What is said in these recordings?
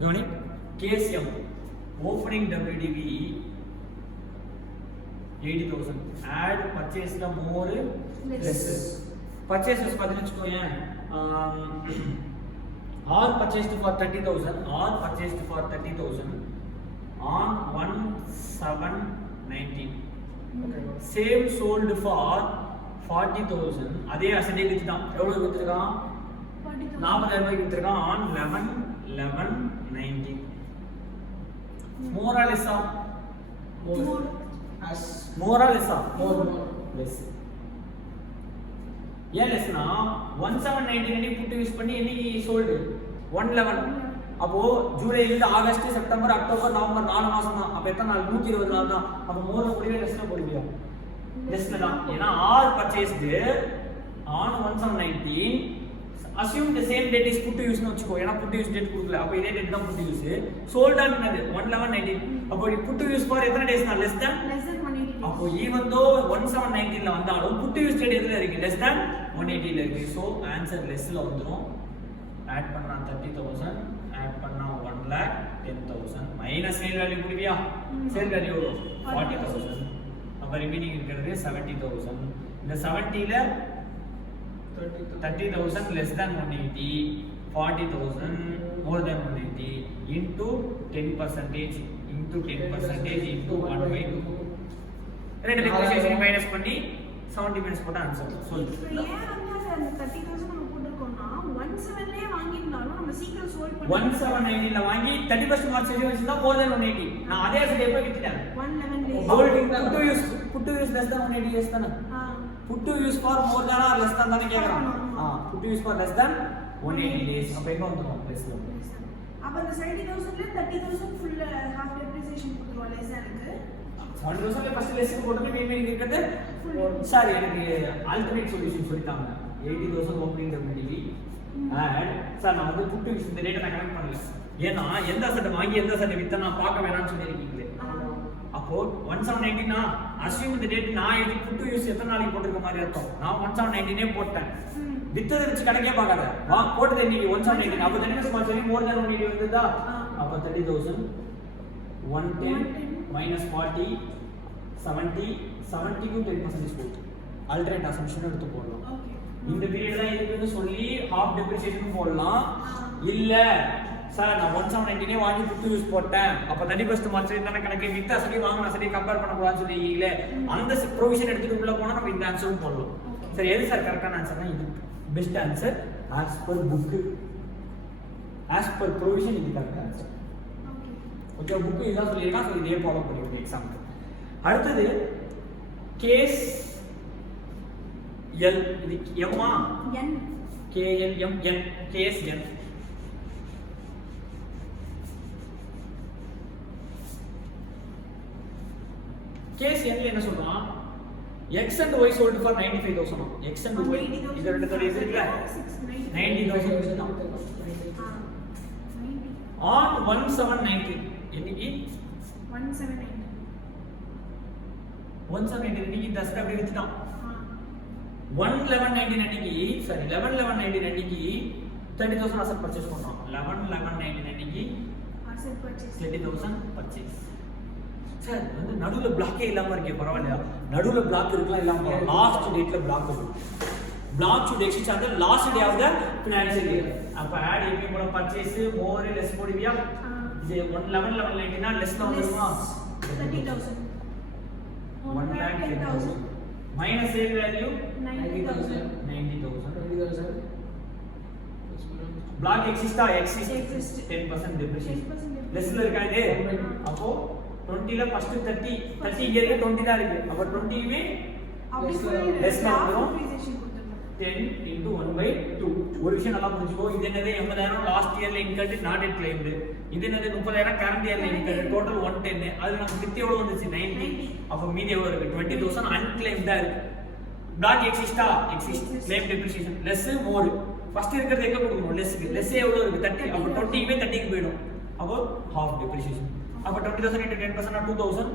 கவனி கேஸ் எம் opening WDV 80,000 add purchase the more less purchases பதினச்சுக்கோங்க or purchased for 30,000 or purchased for 30,000 on 1719 okay same sold for 40,000 அதே அசெண்டே வித்துட்டான் எவ்வளவு வித்துறான் 40,000 ரூபாய்க்கு வித்துறான் on 11/11/19 more or less more or less less ஏன் லெஸ்னா 1719 அன்னைக்கு put use பண்ணி என்னைக்கு சோல்டு 111 அப்போ ஜூலைல இருந்து ஆகஸ்ட் செப்டம்பர் அக்டோபர் நவம்பர் 4 மாசம் தான் அப்ப எத்தனை நாள் 120 நாள் தான் அப்ப மோர் முடிவே லெஸ்னா போடுவியா லெஸ்ல தான் ஏனா all purchased on 1719 assume the same date is put to use னு வெச்சுக்கோ ஏனா put to use date கொடுக்கல அப்ப இதே டேட் தான் put to use sold on 11/19 அப்போ put to use for எத்தனை டேஸ் நான் less than 180 அப்போ even though 1719 ல வந்தாலும் put to use date எதுல இருக்கு less than 180 ல இருக்கு சோ ஆன்சர் லெஸ்ல வந்துரும் ஆட் பண்ணா 30,000 ஆட் பண்ணா 1,10,000 மைனஸ் சேல் வேல்யூ குடிவியா சேல் வேல்யூ 40,000 அப்ப ரிமைனிங் இருக்குது 70,000 இந்த 70 ல 30,000 less than 180 40,000 more than 180 into 10% into 10% into 1/2 ரெண்டு டிஃபரன்ஷியேஷன் மைனஸ் பண்ணி 70 மைனஸ் போட்டா ஆன்சர் சொல்லு ஏன் வந்து அந்த 30,000 நம்ம போட்டுறோம்னா 17 லயே வாங்கிருந்தாலும் நம்ம சீக்கிரம் சோல்ட் பண்ணி 1719 ல வாங்கி 31st மார்ச் வச்சிருந்தா more than 180 நான் அதே அசெட் எப்ப வித்துட்டேன் 111 days holding put to use less than 180 days தான put to use for more than or less than தான கேக்குறான் put to use for less than 180 days அப்ப எங்க வந்துரும் பிளேஸ்ல அப்ப அந்த 70,000 ல 30,000 full half depreciation கொடுத்துருவோம் லெசனுக்கு 70,000 ல ஃபர்ஸ்ட் லெசன் போட்டுட்டு மீன் இருக்குது சாரி எனக்கு ஆல்டர்னேட் சொல்யூஷன் சொல்லிட்டாங்க 80,000 ஓப்பனிங் WDV அண்ட் சார் நான் வந்து put to use இந்த டேட்டா நான் கனெக்ட் பண்ணல ஏன்னா எந்த அசெட் வாங்கி எந்த அசெட் வித்த நான் பார்க்க வேணாம்னு சொல்லிருக்கீங்களே அப்போ 1719 னா அஸ்யூம் இந்த டேட் நான் இது put to use எத்தனை நாளைக்கு போட்டுருக்க மாதிரி அர்த்தம் நான் 1719 போட்டேன் வித்தது வச்சு கணக்கே பார்க்காத வா போட்டது இன்னைக்கு 1719 அப்ப தனியா ஸ்மால் சொல்லி மோர் தென் 180 வந்ததா அப்ப 30,000 110 minus 40 70 70 க்கு 10% போட்டு ஆல்டர்னேட் அசம்ப்ஷன் எடுத்து போடலாம் இந்த பீரியட் தான் இருக்குன்னு சொல்லி ஹாஃப் டெப்ரிசியேஷன் போடலாம் இல்ல சார் நான் 1719 வாங்கி put to use போட்டேன் அப்ப 31st மார்ச் என்ன கணக்கு வித்த அசெட் வாங்குன அசெட் கம்பேர் பண்ண கூடாதுன்னு சொல்லிங்களே அந்த ப்ரொவிஷன் எடுத்துட்டு உள்ள போனா நம்ம இந்த ஆன்சரும் போடலாம் சரி எது சார் கரெக்டான ஆன்சர்னா இது best answer as per book as per provision இது கரெக்ட் ஆன்சர் ஓகே புக் இதான் சொல்லிருக்கான் சோ இதே ஃபாலோ பண்ணிடுங்க எக்ஸாம்க்கு அடுத்து கேஸ் எல் இது எம்மா n KLM n case n case n ல என்ன சொல்றான் x and y sold for 95,000 x and y இது ரெண்டு தடவை இருக்குல்ல 90,000 தான் on 1719 என்னைக்கு 1719 இன்னைக்கு இந்த அசெட் அப்படியே வித்துட்டான் 11/11/19 அன்னைக்கு சாரி 11/11/19 அன்னைக்கு 30,000 அசெட் பர்சேஸ் பண்ணோம் 11/11/19 அன்னைக்கு asset purchase 30,000 பர்சேஸ் சார் வந்து நடுவுல பிளாக்கே இல்லாம இருக்கே பரவாயில்லையா நடுவுல பிளாக் இருக்கலாம் இல்லாம லாஸ்ட் டேட்ல பிளாக் இருக்கும் black should exist on the last day of the financial year அப்ப ஆட் எப்படி போல பர்சேஸ் மோர் லெஸ் போடுவியா இது 11/11/19 னா லெஸ் தான் வருமா 30,000 1,10,000 minus sale value 90,000 90,000 block exist exist 10% depreciation less ல இருக்கா இது அப்போ 20 ல first 30 இங்க இருக்கு 20 தான் இருக்கு அப்ப 20 வே less ல வந்துரும் 10 into 1/2 ஒரு விஷயம் நல்லா புரிஞ்சுக்கோ இது என்னது 80,000 லாஸ்ட் இயர்ல இன்கம்ட் நாட் எட் கிளைம்டு இது என்னது 30,000 கரண்ட் இயர்ல இன்கம்ட் டோட்டல் 110 அது நமக்கு வித் எவ்வளவு வந்துச்சு 90 அப்ப மீதி எவ்வளவு இருக்கு 20,000 அன்கிளைம்டா இருக்கு பிளாக் எக்ஸிஸ்டா exist claim depreciation less more first இருக்கிறது எங்க கொடுக்கணும் லெஸ்க்கு லெஸ் எவ்வளவு இருக்கு 30 அப்ப 20 வே 30 க்கு போய்டும் அப்போ half depreciation அப்ப 20,000 into 10% னா 2,000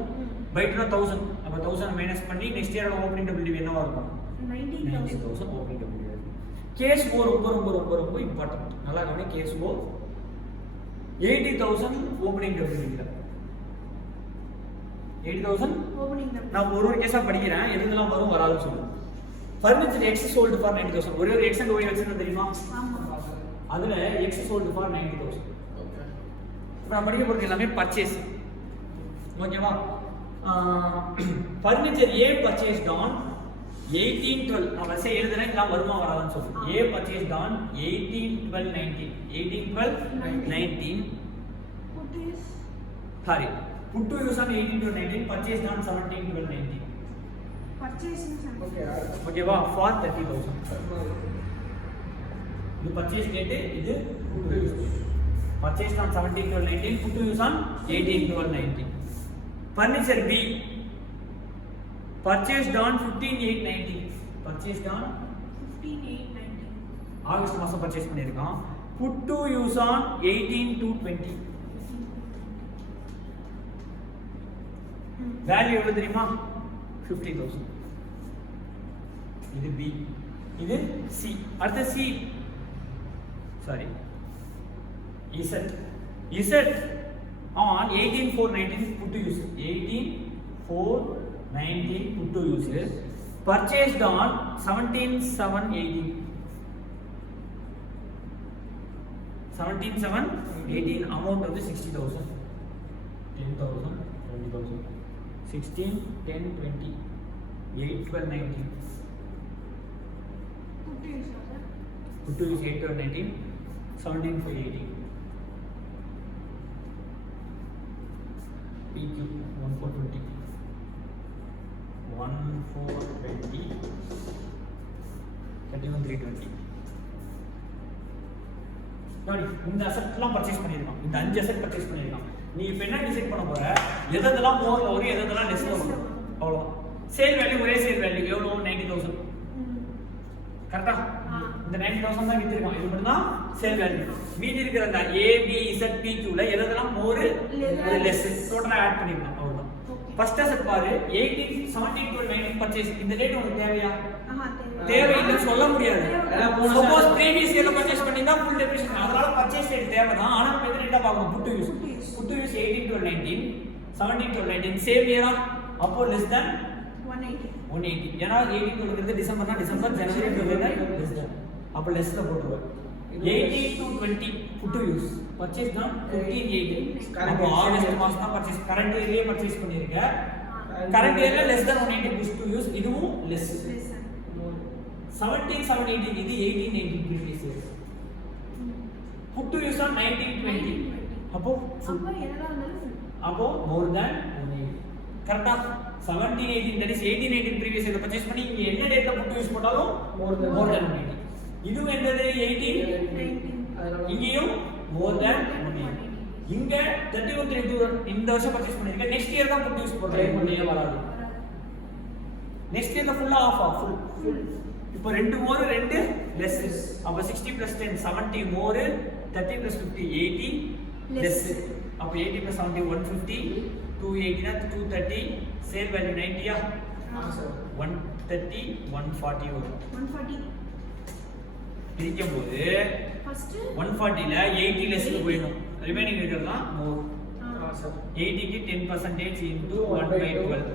by 1000 அப்ப 1000 மைனஸ் பண்ணி நெக்ஸ்ட் இயரோட ஓபனிங் WDV என்னவா இருக்கும் 90,000 ஓபனிங் WDV கேஸ் 4 ரொம்ப ரொம்ப ரொம்ப ரொம்ப இம்பார்ட்டன்ட் நல்லா கவனி கேஸ் 4 80,000 ஓப்பனிங் WDV. 80,000 ஓபனிங் நான் ஒரு கேஸா படிக்கிறேன், எதுலாம் வரும் வராதுன்னு சொல்லுங்க. Furniture X sold for 90,000. ஒரே ஒரு X and Y வச்சிருந்தா தெரியுமா? ஆமா. அதுல X sold for 90,000. இப்போ நம்ம படிக்க போறது எல்லாமே பர்ச்சேஸ். ஓகேவா? Furniture A purchased on 18/12. நான் வரிசை எழுதுறேன், இதெல்லாம் வருமா வராதுன்னு சொல்லுங்க. A purchased on 18/12/19. 18/12/19. What is Sorry. Put to use on 18/12/19. Purchased on 17/12/19. purchasing something? ஓகேவா? for 30,000. இது purchase date, இது put to use date. Purchased on 17/12/19. Put to use on 18/12/19. Furniture B. Purchased on 15/8/19. Purchased on 15/8/19. August மாசம் purchase பண்ணிருக்கோம். Put to use on 18/2/20. Value எவ்வளவு தெரியுமா? 50,000. இது B, இது C. அடுத்து C. Sorry, Z. Z on 18/4/19 put to use. 18/4/19 put to use. Purchased on 17/7/18. 17/7/18 amount வந்து 60,000. 10,000, 20,000. 16, 10, 20, 8, 12, 19. Put to use, sir. Put to use 8, 12, 19, 17, 4, 18. PQ 1, 4, 20. 1, 4, 20. 31, 3, 20. ನೋಡಿ, இந்த அசெட்லாம் பர்ச்சேஸ் பண்ணிருக்கான். இந்த 5 அசெட் பர்ச்சேஸ் பண்ணிருக்கான். நீ இப்போ என்ன டிசைட் பண்ண போற? எதெல்லாம் மோர்ல வரும், எதெல்லாம் லெஸ்ல வரும். அவ்வளவுதான். சேல் வேல்யூ ஒரே சேல் வேல்யூ எவ்வளவு? 90,000. கரெக்ட்டா? இந்த 90,000 தான் வித்திருக்கான். இது மட்டும் தான் சேல் வேல்யூ. மீதி இருக்கிற அந்த A B Z P Q ல எதெல்லாம் மோர் ஒரு லெஸ் டோட்டலா ஆட் பண்ணிடலாம். அவ்வளவுதான். ஃபர்ஸ்ட் அசெட் பாரு, 18 17 to 19 பர்ச்சேஸ். இந்த ரேட் உங்களுக்கு தேவையா? தேவையில்லைன்னு சொல்ல முடியாது. சப்போஸ் ப்ரீவியஸ் இயர்ல பர்ச்சேஸ் பண்ணினா ஃபுல் டெப்ரிசியேஷன். அதனால பர்ச்சேஸ் ரேட் தேவைதான். ஆனா நம்ம எது ரேட்டா பார்க்கணும்? Put to use. Put to use 18 to 19, 17 to 19 same இயரா? அப்போ லெஸ் தென் 180. ஏன்னா 18 to இருக்கிறது டிசம்பர்னா டிசம்பர், ஜனவரி டு லெஸ் தென். அப்போ லெஸ்ல போட்டுருவாங்க. 18 to 20 put to use. Purchase தான் 15/8. அப்போ ஆகஸ்ட் மாசம் தான் பர்ச்சேஸ். கரண்ட் இயர்லயே பர்ச்சேஸ் பண்ணிருக்க. கரண்ட் இயர்ல less then 180 put to use. இதுவும் லெஸ். 17/7/18 இது 18/19 previous years. Put to use on 19/20. அப்போ more than 180. கரெக்ட்டா? 17/18 that is 18/18 previous year purchase பண்ணி இங்க என்ன டேட்ல put to use போட்டாலும் more than 180. இது என்னது? 18/19. இங்கேயும் more than 180. இங்க 31/32 இந்த வருஷம் பர்ச்சேஸ் பண்ணிருக்க. நெக்ஸ்ட் இயர் தான் put to use போடுறேன். ஒண்ணே வராது. நெக்ஸ்ட் இயர்ல ஃபுல்லா ஆஃப் ஃபுல். இப்போ 2 மோர் 2 லெஸ். அப்ப 60 + 10 70 மோர், 30 + 50 80 லெஸ். அப்ப 80 + 70 150, 280 னா 230. சேல் வேல்யூ 90 ஆ? சார் 130 140 வரும். 140 பிரிக்கும்போது ஃபர்ஸ்ட் 140 ல 80 லெஸ்க்கு போயிடும். ரிமைனிங் இருக்கிறதுலாம் மோர். சார் 80 க்கு 10% into 1/12.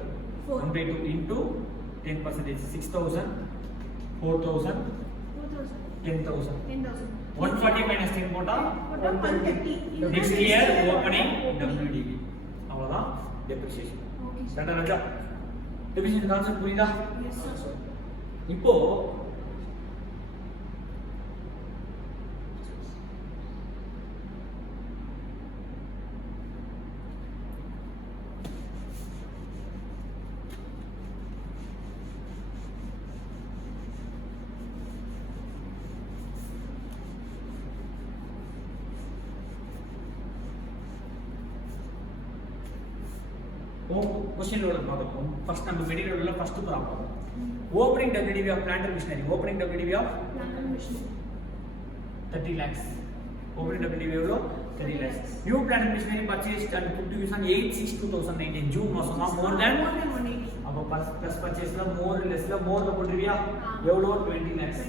1/2 into 10%. 6,000, 4,000, 10,000. 140 minus 10 போட்டா 130. next year opening WDV. அவ்வளவுதான் depreciation. கரெக்டா ராஜா? depreciation கான்செப்ட் புரியுதா? Yes sir. இப்போ क्वेश्चन लोड பார்ப்போம். ஃபர்ஸ்ட் நம்ம மெட்டீரியல்ல first problem. Opening WDV of plant and machinery. Opening WDV of plant and machinery 30 lakhs. Opening WDV எவ்வளோ? 30 lakhs. New plant and machinery purchased and put to use on 8/6/2019 June மாசமா more தென் 180. அப்ப plus பர்ச்சேஸ்ல மோர் லெஸ்ல மோர்ல போட்டுருவியா? எவ்வளோ? 20 lakhs.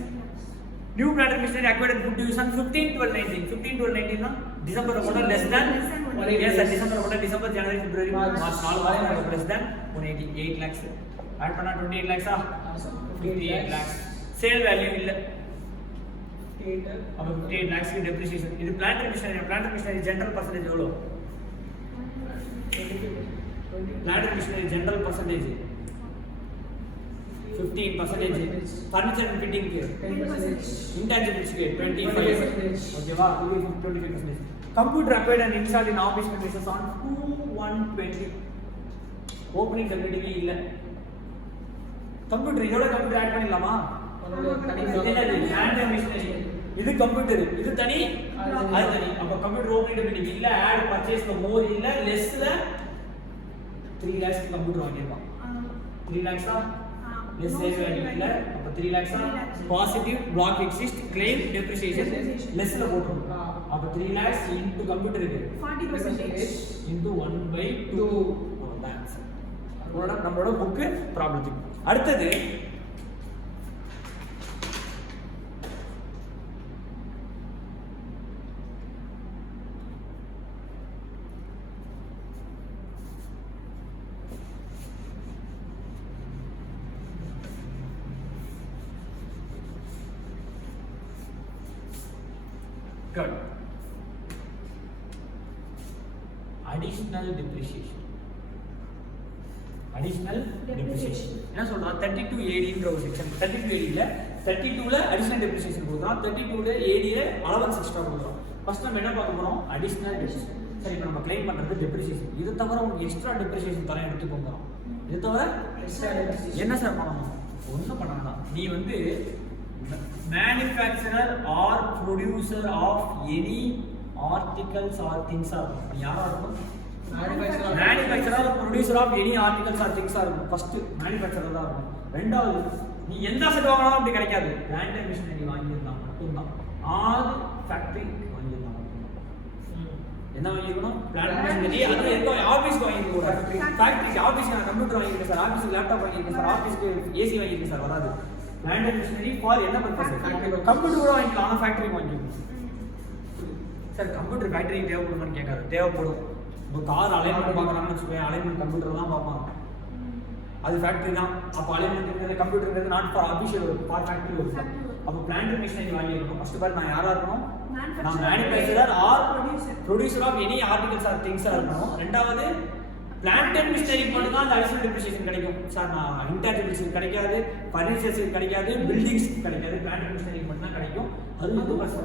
New plant and machinery acquired and put to use on 15/12/19. 15/12/19 னா December போட்டா less than yes sir December போட்டா December ஜனவரி பிப்ரவரி March 4 மாசம் less than 188 lakhs add பண்ணா 28 lakhs 58 lakhs சேல் வேல்யூ இல்ல அப்ப 58 lakhs depreciation இது plant and machinery general percentage எவ்வளவு plant and machinery general percentage 15%, furniture and fitting க்கு 10%, intangibles க்கு 25%, ஓகேவா இது 25%. Computer acquired and installed in office premises on 2/1/20. Opening WDV இல்ல. கம்ப்யூட்டர் இதோட கம்ப்யூட்டர் ஆட் பண்ணிடலாமா? என்னது plant and machinery இது கம்ப்யூட்டர் இது தனி அது தனி அப்ப கம்ப்யூட்டர் ஓபனிங் WDV இல்ல ஆட் பர்ச்சேஸ் மோர் இல்ல லெஸ்ல 3 lakhs computer வாங்கிருப்பான் 3 lakhs less sale value இல்ல அப்ப 3 lakhs positive block exist claim depreciation less ல போட்டுரும் அப்ப 3 lakhs into computer க்கு 40% into 1/2 lakhs நம்மளோட புக் ப்ராப்ளத்துக்கு அடுத்தது good additional depreciation என்ன சொல்றான் 32 AD ன்ற ஒரு செக்ஷன் 32 AD ல 32 ல அடிஷனல் டெப்ரிசியேஷன் கொடுக்குறான் 32 ல AD ல அலவன்ஸ் எக்ஸ்ட்ரா கொடுக்குறான் ஃபர்ஸ்ட் நம்ம என்ன பார்க்க போறோம் அடிஷனல் டெப்ரிசியேஷன் சரி இப்போ நம்ம க்ளைம் பண்றது டெப்ரிசியேஷன் இது தவிர உங்களுக்கு எக்ஸ்ட்ரா டெப்ரிசியேஷன் தர எடுத்துக்கோங்க இது தவிர எக்ஸ்ட்ரா டெப்ரிசியேஷன் என்ன சார் பண்ணணும் ஒண்ணும் பண்ண வேண்டாம் நீ வந்து manufacturer or producer of any articles or things are நீ யாரா இருக்கணும் manufacturer or producer of any articles or things are first manufacturer தான் இருக்கும் ரெண்டாவது நீ எந்த அசெட் வாங்கினாலும் அப்படி கிடைக்காது plant and machinery வாங்கியிருந்தா மட்டும்தான் ஆது ஃபேக்டரி வாங்கியிருந்தா மட்டும்தான் என்ன வாங்கியிருக்கணும் plant and machinery அது எந்த ஆபீஸ்க்கு வாங்கியிருக்க கூடாது ஃபேக்டரிக்கு ஆபீஸ்க்கு நான் கம்ப்யூட்டர் வாங்கியிருக்கேன் சார் ஆபீஸ்க்கு லேப்டாப் வாங்கியிருக்கேன் சார் ஆபீஸ்க்கு ஏசி வாங்கியிருக்கேன் சார் வராது plant and machinery for என்ன பர்பஸ் கம்ப்யூட்டர் கூட வாங்கிக்கலாம் ஆனா ஃபேக்டரி வாங்கிக்கலாம் சார் கம்ப்யூட்டர் ஃபேக்டரி தேவைப்படுமான்னு கேட்காது தேவைப்படும் இப்போ கார் அலைன்மெண்ட் பார்க்குறாங்கன்னு வச்சுக்கோங்க அலைன்மெண்ட் கம்ப்யூட்டர் தான் பார்ப்பாங்க அது ஃபேக்டரி தான் அப்போ அலைன்மெண்ட் கம்ப்யூட்டர்ங்கிறது not for official work for factory work அப்போ plant and machinery வாங்கியிருக்கணும் ஃபர்ஸ்ட் பார் நான் யாரா இருக்கணும் நான் manufacturer or producer of any articles or திங்ஸாக இருக்கணும் ரெண்டாவது plant and machinery மட்டும் தான் அந்த அடிஷனல் டெப்ரிசியேஷன் கிடைக்கும் சார் நான் இன்டான்ஜிபிள்ஸ் கிடைக்காது ஃபர்னிச்சர்ஸ் கிடைக்காது பில்டிங்ஸ் கிடைக்காது plant and machinery மட்டும் தான் கிடைக்கும் அது வந்து பர்பஸ்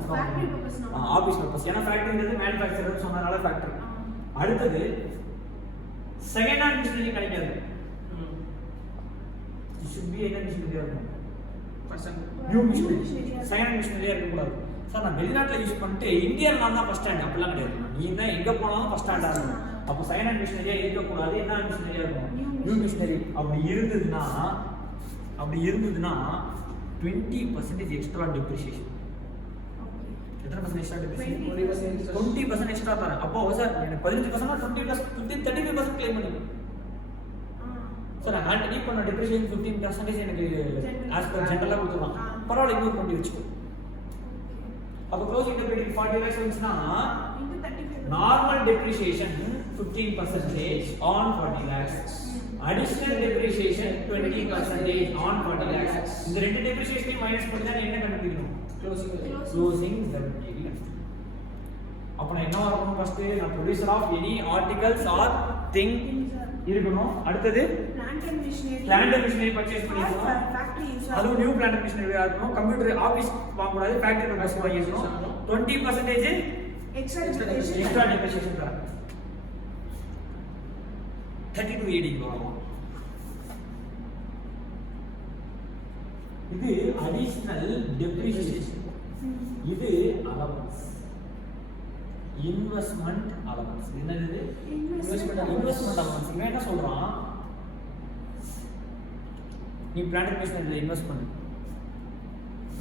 ஆபீஸ் பர்பஸ் ஏன்னா ஃபேக்டரிங்கிறது மேனுஃபேக்சரர் சொன்னதால ஃபேக்டரி அடுத்தது செகண்ட் ஹேண்ட் மிஷினரி கிடைக்காது it should be என்ன மிஷினரியா இருக்கும் நியூ மிஷினரி செகண்ட் ஹேண்ட் மிஷினரியா இருக்க கூடாது சார் நான் வெளிநாட்டுல யூஸ் பண்ணிட்டு இந்தியால நான் தான் ஃபர்ஸ்ட் ஹேண்ட் அப்படிலாம் கிடையாது நீ தான் எங்க போனாலும் ஃபர்ஸ்ட் ஹேண்டா இருக்கும் அப்போ செகண்ட் ஹேண்ட் மிஷினரியா இருக்க கூடாது என்ன மிஷினரியா இருக்கும் நியூ மிஷினரி அப்படி இருந்ததுன்னா 20% எக்ஸ்ட்ரா டெப்ரிசியேஷன் எத்தனை பர்சன்ட் எக்ஸ்ட்ரா டெப்ரிசியேஷன் 20% எக்ஸ்ட்ரா தரேன் அப்போ சார் எனக்கு 15% 20 + 15 35% க்ளைம் பண்ணிடுங்க சார் ஆல்ரெடி பண்ண டெப்ரிசியேஷன் 15% எனக்கு ஆஸ் பர் ஜெனரலா கொடுத்துறோம் பரவாயில்ல இன்னொரு 20 வெச்சுக்கோ அப்போ க்ளோசிங் டெப்ரிசியேஷன் 40 lakhs வந்துச்சுனா normal depreciation 15% on 40 lakhs additional depreciation 20% on 40 lakhs இந்த ரெண்டு டெப்ரிசியேஷனையும் மைனஸ் பண்ணி தான் என்ன கண்டுபிடிக்கணும் க்ளோசிங் WDV அப்ப நான் என்ன வரணும் ஃபர்ஸ்ட் நான் producer of any articles or thing இருக்கணும் அடுத்து plant and machinery பர்சேஸ் பண்ணிக்கணும் அது நியூ plant and machinery இருக்கணும் கம்ப்யூட்டர் ஆபீஸ் வாங்க கூடாது ஃபேக்டரி பர்பஸ் வாங்கிக்கணும் 20% எக்ஸ்ட்ரா டெப்ரிசியேஷன் தர 32 AD வரும் இது அடிஷனல் டெப்ரிசியேஷன் இது அலவன்ஸ் இன்வெஸ்ட்மென்ட் அலவன்ஸ் என்னது இன்வெஸ்ட்மென்ட் அலவன்ஸ் இவன் என்ன சொல்றான் நீ plant and machinery இன்வெஸ்ட் பண்ணு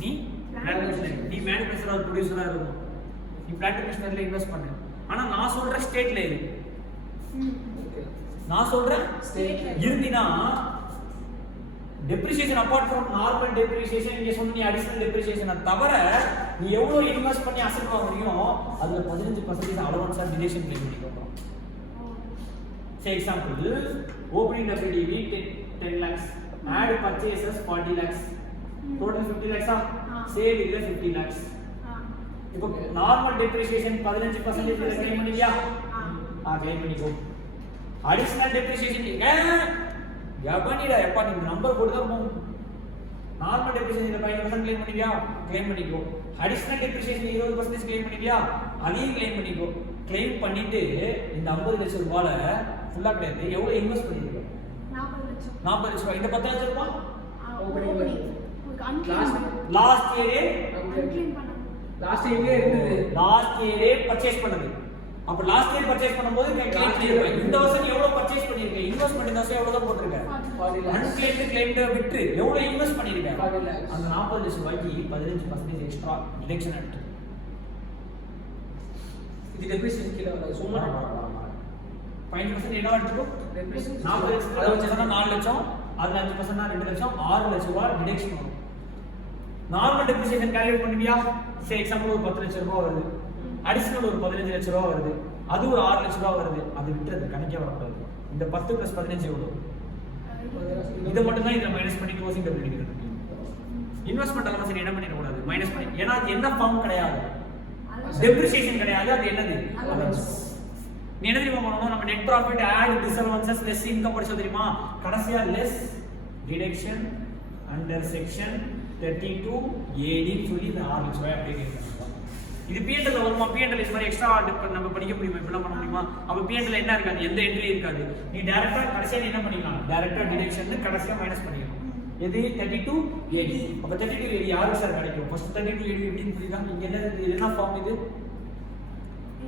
நீ plant and machinery நீ மேனுஃபேக்சரர் ஆர் ப்ரொடியூசரா இருக்கணும் நீ plant and machinery இன்வெஸ்ட் பண்ணு ஆனா நான் சொல்ற ஸ்டேட்ல இரு நான் சொல்றேன் ஸ்டேட்ல இருந்தினா depreciation apart from normal depreciation இங்க சொன்ன நீ அடிஷனல் டெப்ரிசியேஷனை தவிர நீ எவ்வளவு இன்வெஸ்ட் பண்ணி அசெட் வாங்குறியோ அதுல 15% அலவன்ஸா டிடக்ஷன் கிளைம் பண்ணிக்கோ. Say example, opening WDV 10 lakhs, add purchases 40 lakhs, total 50 lakhs sale is 50 lakhs. இப்போ நார்மல் டெப்ரிசியேஷன் 15% இதுல கிளைம் பண்ணியா? கிளைம் பண்ணிக்கோ. அடிஷனல் டெப்ரிசியேஷன் எவனிடா எப்பா நீ நம்பர் போட்டு தான் போகும். நார்மல் டெப்ரிசியேஷன் 15% கிளைம் பண்ணியா? கிளைம் பண்ணிக்கோ. அடிஷனல் டெப்ரிசியேஷன் 20% கிளைம் பண்ணியா? அதையும் கிளைம் பண்ணிக்கோ. கிளைம் பண்ணிட்டு இந்த 50 லட்சம் ரூபாயில ஃபுல்லா கிடையாது எவ்வளவு இன்வெஸ்ட் பண்ணிருக்க? 40 லட்சம் ரூபாய். இந்த 10 லட்சம் ரூபாய் லாஸ்ட் இயரே இருந்தது. லாஸ்ட் இயரே பர்ச்சேஸ் பண்ணது. அப்ப லாஸ்ட் இயர் பர்ச்சேஸ் பண்ணும்போது கிளைம் பண்ணிருக்க. இந்த வருஷம் எவ்வளவு பர்ச்சேஸ் பண்ணிருக்க? இன்வெஸ்ட்மென்ட் இந்த வருஷம் எவ்வளவு போட்டுருக்க? அன்கிளைம்டு கிளைம்டு விட்டு எவ்வளவு இன்வெஸ்ட் பண்ணிருக்க? அந்த 40 லட்சம் ரூபாய்க்கு 15% எக்ஸ்ட்ரா டிடக்ஷன் எடுத்து இது டெப்ரிசியேஷன் கீழ வராது. சும்மா 5% என்ன எடுத்துக்கோ? 40 லட்சம் அதை வச்சா 4 லட்சம், அதுல 5% 2 லட்சம், 6 லட்சம் ரூபாய் டிடக்ஷன் வரும். நார்மல் டெப்ரிசியேஷன் கால்குலேட் பண்ணுவியா? சே எக்ஸாம்பிள் ஒரு 10 லட்சம் ரூபாய் வருது, அடிஷனல் ஒரு 15 லட்சம் ரூபாய் வருது, அது ஒரு 6 லட்சம் ரூபாய் வருது. அது விட்டுறது கணக்கே வரக்கூடாது. இந்த 10 + 15 எவ்வளவு? இதை மட்டும் தான் இதுல மைனஸ் பண்ணி closing double degree investment allowance என்ன பண்ணிட கூடாது, மைனஸ் பண்ணி. ஏன்னா அது என்ன ஃபார்ம் கிடையாது, டெப்ரிசியேஷன் கிடையாது. அது என்னது? அலவன்ஸ். நீ என்ன தெரியுமா பண்ணணும்? நம்ம net profit add disallowances less income படிச்சோம் தெரியுமா? கடைசியா less deduction under section 32 AD சொல்லி இந்த 6 லட்சம் ரூபாய் அப்படியே கேட்கணும். இது P&L வருமா? P&L இது மாதிரி எக்ஸ்ட்ரா நம்ம படிக்க முடியுமா? இப்பெல்லாம் பண்ண முடியுமா? அப்ப P&L என்ன இருக்காது, எந்த என்ட்ரி இருக்காது. நீ டைரக்டா கடைசியா என்ன பண்ணிக்கலாம்? டைரக்டா டிடக்ஷன் கடைசியா மைனஸ் பண்ணிக்கலாம். எது? 32 AD. அப்ப 32 AD யாருக்கு சார் கிடைக்கும்? ஃபர்ஸ்ட் 32 AD எப்படின்னு புரியுதா? இங்க என்ன ஃபார்ம் இது?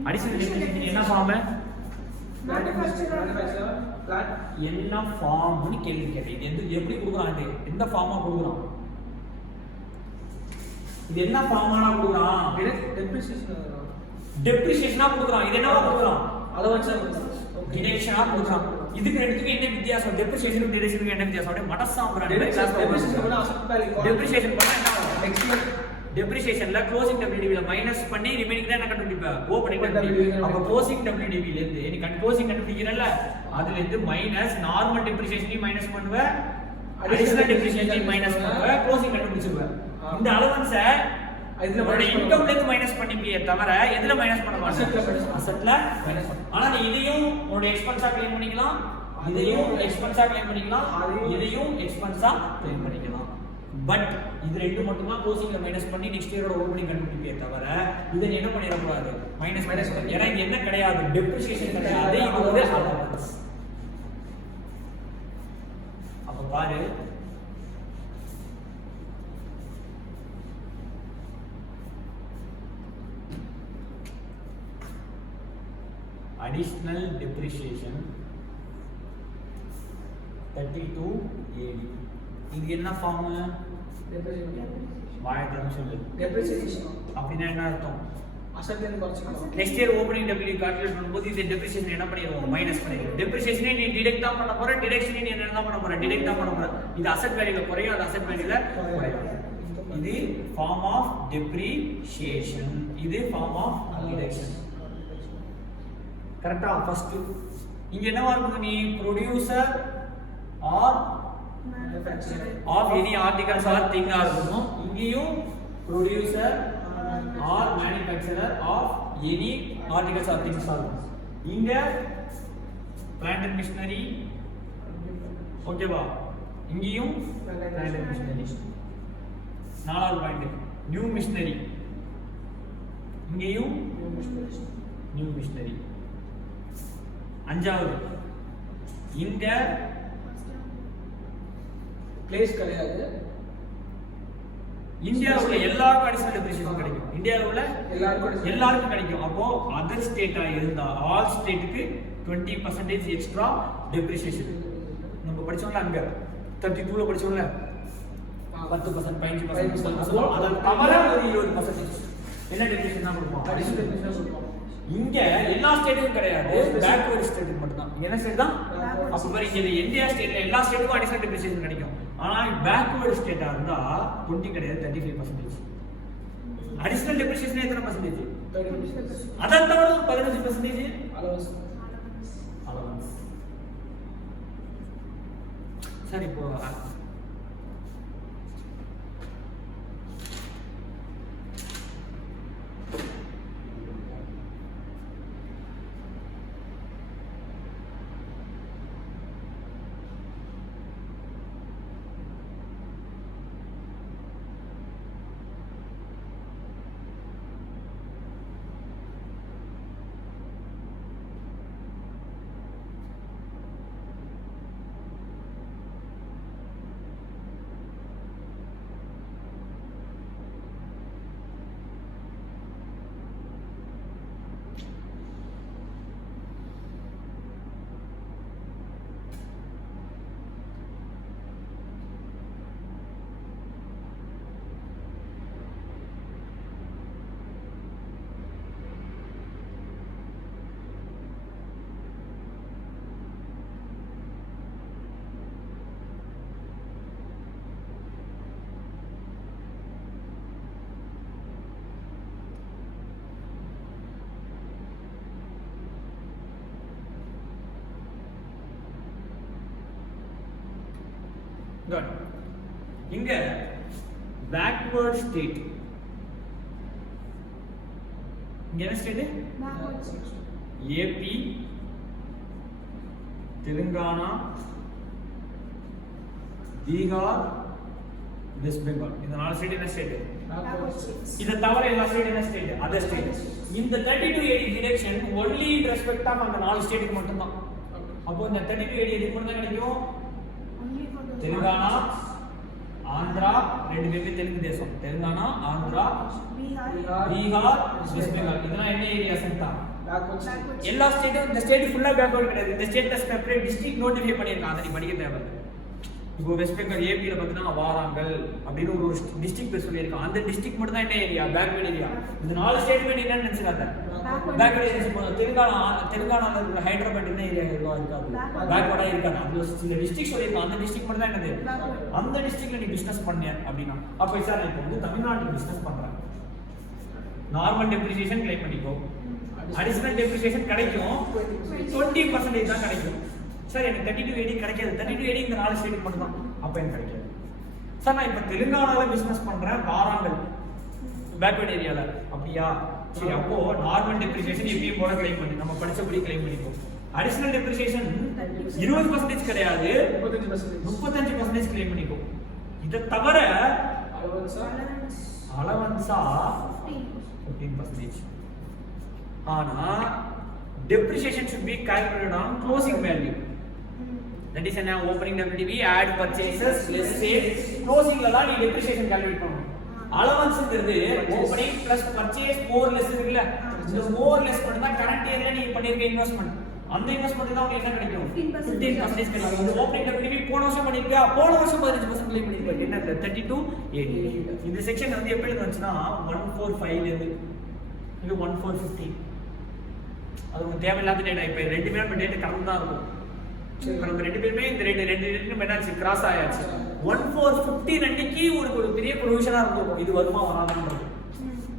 அடிஷனல் டெப்ரிசியேஷன் என்ன ஃபார்ம்? மேனுஃபேக்சரர் பிளான் என்ன ஃபார்ம்னு கேள்வி கேட்டேன். இது எப்படி கொடுக்குறான்? எந்த ஃபார்மா கொடுக்குறான்? இது என்ன ஃபார்மானா கொடுக்குறான்? டெப்ரிசியேஷனா கொடுக்குறான். இது என்னவா கொடுக்குறான்? அலவன்ஸா டிடக்ஷனா கொடுக்குறான். இதுக்கு ரெண்டுத்துக்கு என்ன வித்தியாசம்? டெப்ரிசியேஷனுக்கு டிடக்ஷனுக்கு என்ன வித்தியாசம்? அப்படியே மடசாம்பரா. டெப்ரிசியேஷன் பண்ணா என்ன? டெப்ரிசியேஷன்ல க்ளோசிங் WDV மைனஸ் பண்ணி ரிமைனிங் தான் என்ன கண்டுபிடிப்ப? Opening WDV. அப்ப க்ளோசிங் WDV ல இருந்து நீ க்ளோசிங் கண்டுபிடிக்கிறல்ல, அதுல இருந்து மைனஸ் நார்மல் டெப்ரிசியேஷனையும் மைனஸ் பண்ணுவ, அடிஷனல் டெப்ரிசியேஷனையும் மைனஸ் பண்ணுவ, க்ளோசிங் கண்டுபிடிச்சுவ. இந்த அலவன்ஸ இதுல உன்னோட இன்கம்ல இருந்து மைனஸ் பண்ணிப்பியே தவிர எதுல மைனஸ் பண்ண மாட்டே? அசெட்ல மைனஸ் பண்ண. ஆனா நீ இதையும் உன்னோட எக்ஸ்பென்ஸா கிளைம் பண்ணிக்கலாம், இதையும் எக்ஸ்பென்ஸா கிளைம் பண்ணிக்கலாம், இதையும் எக்ஸ்பென்ஸா கிளைம் பண்ணிக்கலாம். பட் இது ரெண்டு மட்டும் தான் க்ளோசிங்ல மைனஸ் பண்ணி நெக்ஸ்ட் இயரோட ஓபனிங் கண்டுபிடிப்பே தவிர இதை நீ என்ன பண்ணிட கூடாது? மைனஸ் பண்ணி. ஏன்னா இது என்ன கிடையாது? டெப்ரிசியேஷன் கிடையாது. இது ஒரு அலவன்ஸ். அப்ப பாரு, additional depreciation 32 AD. இது என்ன ஃபார்ம்? வாயத்தரம் சொல்லு. டெப்ரிசியேஷன் அப்படினா என்ன அர்த்தம்? அசெட்ல இருந்து குறைச்சிக்கலாம். Next year opening WDV calculate பண்ணும்போது இந்த டெப்ரிசியேஷன் என்ன பண்ணிடுவோம்? மைனஸ் பண்ணிடுவோம். டெப்ரிசியேஷனை நீ டிடக்ட் தான் பண்ண போற, டிடக்ஷனை நீ என்ன தான் பண்ண போற? டிடக்ட் தான் பண்ண போற. இது அசெட் வேல்யூல குறையும், அது அசெட் வேல்யூல குறையும். இது ஃபார்ம் ஆஃப் டெப்ரிசியேஷன், இது ஃபார்ம் ஆஃப் டிடக்ஷன். கரெக்ட்டா? ஃபர்ஸ்ட் இங்க என்னவா இருக்கும்? நீ producer or manufacturer of any articles or thing or இருக்கும். இங்கேயும் producer or manufacturer of any articles or things or இருக்கும். இங்க பிளான்ட் அண்ட் மிஷினரி. ஓகேவா? இங்கேயும் பிளான்ட் அண்ட் மிஷினரி. நாலாவது பாயிண்ட் நியூ மிஷினரி. இங்கேயும் நியூ மிஷினரி. அஞ்சாவது இந்த பிளேஸ் கிடையாது. இந்தியாவுல எல்லாருக்கும் அடிஷனல் டெப்ரிசியேஷன் கிடைக்கும். இந்தியாவுல உள்ள எல்லாருக்கும் கிடைக்கும். அப்போ அதர் ஸ்டேட்டா இருந்தா ஆல் ஸ்டேட்டுக்கு 20% எக்ஸ்ட்ரா டெப்ரிசியேஷன். நம்ம படிச்சோம்ல அங்க 32ல படிச்சோம்ல 10% 15% அத தவிர ஒரு 20% என்ன டெப்ரிசியேஷன் தான் கொடுப்போம்? அடிஷனல் டெப்ரிசியேஷன் கொடுப்போம். இங்க எல்லா ஸ்டேட்டுக்கும் கிடையாது, பேக்வர்ட் ஸ்டேட்டுக்கு மட்டும் தான். என்ன ஸ்டேட் தான்? அப்ப பாரு இங்க இந்தியா ஸ்டேட்ல எல்லா ஸ்டேட்டுக்கும் அடிஷனல் டெப்ரிசியேஷன் கிடைக்கும். ஆனா பேக்வர்ட் ஸ்டேட்டா இருந்தா 20 கிடையாது, 35%. அடிஷனல் டெப்ரிசியேஷன் எத்தனை பர்சன்டேஜ்? 30%. அதை தவிர 15% அலவன்ஸ். அலவன்ஸ். சரி, இப்போ good. இங்க பேக்வர்ட் ஸ்டேட், இங்க என்ன ஸ்டேட்? ஏபி, தெலுங்கானா, பீகார், வெஸ்ட் பெங்கால். இந்த 4 ஸ்டேட் என்ன ஸ்டேட்? இத தவிர எல்லா ஸ்டேட் என்ன ஸ்டேட்? Other state. இந்த 3280 deduction only in respect of அந்த 4 ஸ்டேட்டுக்கு மட்டும் தான். அப்போ இந்த 3280 எதுக்கு மட்டும் தான் கிடைக்கும்? தெலுங்கானா, ஆந்திரா, ரெண்டு பேருமே தெலுங்கு தேசம். தெலுங்கானா, ஆந்திரா, பீகார், வெஸ்ட் பெங்கால். இதெல்லாம் என்ன ஏரியாஸ் தான்? எல்லா ஸ்டேட்டும். இந்த ஸ்டேட் ஃபுல்லா பேக்வர்ட் கிடையாது. இந்த ஸ்டேட்ல செப்பரேட் டிஸ்ட்ரிக்ட் நோட்டிஃபை பண்ணிருக்காங்க, அதை நீ படிக்க தேவையில்லை. இப்போ வெஸ்ட் பெங்கால் ஏபியில பார்த்தீங்கன்னா வாராங்கல் அப்படின்னு ஒரு டிஸ்ட்ரிக்ட் பேர் சொல்லியிருக்கான். அந்த டிஸ்ட்ரிக்ட் மட்டும் தான் என்ன ஏரியா? Backward area. இந்த 4 ஸ்டேட்டுமே நீ என்ன நினைச்சிடாத பேக்வர்ட் ஏரியா. தெலுங்கானால இருக்கிற ஹைதராபாத் என்ன ஏரியா இருக்காது, பேக்வர்டா இருக்காது. அது சில டிஸ்ட்ரிக்ட் சொல்லியிருக்கான், அந்த டிஸ்ட்ரிக்ட் மட்டும் தான் என்னது? அந்த டிஸ்ட்ரிக்ட்ல நீ பிசினஸ் பண்ணிய அப்படின்னா அப்ப சார் இப்போ வந்து தமிழ்நாட்டில் பிசினஸ் பண்றேன், நார்மல் டெப்ரிசியேஷன் கிளைம் பண்ணிக்கோ, அடிஷனல் டெப்ரிசியேஷன் கிடைக்கும் 20% தான் கிடைக்கும். சார் எனக்கு 3280 கிடைக்காது. 3280 இந்த 4 ஸ்டேட்டுக்கு மட்டும் தான். அப்ப எனக்கு கிடைக்காது. சார் நான் இப்ப தெலுங்கானால பிசினஸ் பண்றேன், வாராங்கல் பேக்வர்ட் ஏரியால. அப்படியா? சரி, அப்போ நார்மல் டெப்ரிசியேஷன் எப்பயும் போல கிளைம் பண்ணி நம்ம படிச்சபடி கிளைம் பண்ணிப்போம். அடிஷனல் டெப்ரிசியேஷன் 20% கிடையாது, 35% கிளைம் பண்ணிப்போம். இத தவிர அலவன்ஸா 15%. ஆனா depreciation should be calculated on closing value. That is an opening WDV, add purchases, less sales, closing la நீ depreciation calculate பண்ணனும். அலவன்ஸ்ங்கிறது opening plus purchase more less இருக்குல்ல, இந்த more less பண்ணா கரண்ட் இயர்ல நீ பண்ணிருக்க இன்வெஸ்ட்மென்ட், அந்த இன்வெஸ்ட்மென்ட் தான் உங்களுக்கு என்ன கிடைக்கும்? 15% கிடைக்கும். இந்த opening WDV போன வருஷம் பண்ணிருக்கியா, போன வருஷம் 15% கிளைம் பண்ணிருக்க. என்ன 3280. இந்த செக்ஷன் வந்து எப்படி வந்துச்சுன்னா 145 ல இருந்து இது 1450. அது உங்களுக்கு தேவையில்லாத டேட்டா. இப்போ 2 பேரும் இப்போ டேட்டா கலந்து தான் இருக்கும். இப்போ நம்ம 2 பேருமே இந்த ரெண்டு என்னாச்சு? கிராஸ் ஆயாச்சு. 1450 அன்னைக்கு ஒரு பெரிய ப்ரொவிஷனா இருக்கும், இது வருமா வராதுன்றது.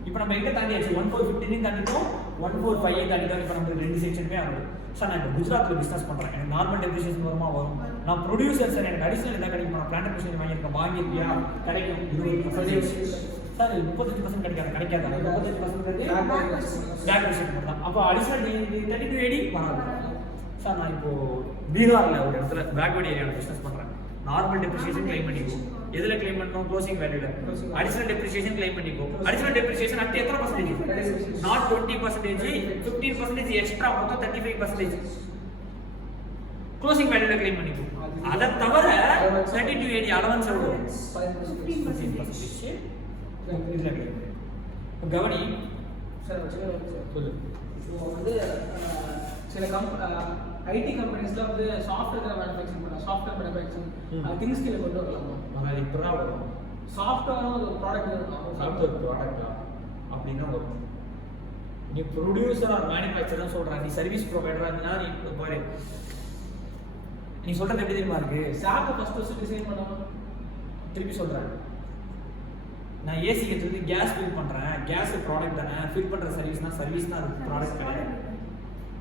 இப்போ நம்ம எங்க தாண்டியாச்சு? 1450 தாண்டிட்டோம், 145 தாண்டிட்டோம். இப்போ நம்ம 2 செக்ஷனுமே ஆகுது. சார் நான் இப்போ குஜராத்தில் பிஸ்னஸ் பண்ணுறேன், எனக்கு நார்மல் டெப்ரிசியேஷன் வருமா? வரும். நான் ப்ரொடியூசர் சார், எனக்கு அடிஷனல் எதாவது கிடைக்குமா? நான் பிளான்ட் மிஷின் வாங்கியிருக்கியா? கிடைக்கும். 20% சார் 35% கிடைக்காது. 35% பேக்வர்ட் தான். அப்போ அடிஷனல் 3280 வராது. சார் நான் இப்போ பீகார்ல ஒரு இடத்துல பேக்வர்ட் ஏரியாவில் பிசினஸ் பண்றேன், நார்மல் டெப்ரிசியேஷன் கிளைம் பண்ணிக்கோ. எதுல கிளைம் பண்ணணும்? க்ளோசிங் வேல்யூல. அடிஷனல் டெப்ரிசியேஷன் கிளைம் பண்ணிக்கோ. அடிஷனல் டெப்ரிசியேஷன் அட் எத்தனை பர்சன்டேஜ்? நாட் 20%, 15% எக்ஸ்ட்ரா, மொத்தம் 35%. க்ளோசிங் வேல்யூல கிளைம் பண்ணிக்கோ. அதை தவிர 3280 அலவன்ஸ் எவ்வளவு? 15%. இதுல கிளைம் பண்ணி கவனி சார். சொல்லு. இப்போ வந்து சில ஐடி கம்பெனிஸ்ல வந்து சாஃப்ட்வேர் மேனுஃபேக்சரிங் பண்ணா, சாஃப்ட்வேர் மேனுஃபேக்சரிங் அது திங்ஸ் கீழ கொண்டு வரலாமா? அது இப்பதான் வரும். சாஃப்ட்வேர் ஒரு ப்ராடக்ட் இருக்கும், சாஃப்ட்வேர் ப்ராடக்ட்டா அப்படினா வரும். நீ ப்ரொடியூசர் ஆர் மேனுஃபேக்சரர் சொல்ற, நீ சர்வீஸ் ப்ரொவைடரா இருந்தா நீ பாரு, நீ சொல்றது எப்படி தெரியுமா இருக்கு? சாப்பை ஃபர்ஸ்ட் டிசைன் பண்ணணும். திருப்பி சொல்றேன், நான் ஏசி எடுத்து கேஸ் ஃபில் பண்றேன், கேஸ் ப்ராடக்ட் தானே, ஃபில் பண்ற சர்வீஸ்னா சர்வீஸ் தான், அது ப்ராடக்ட் கிடையாது.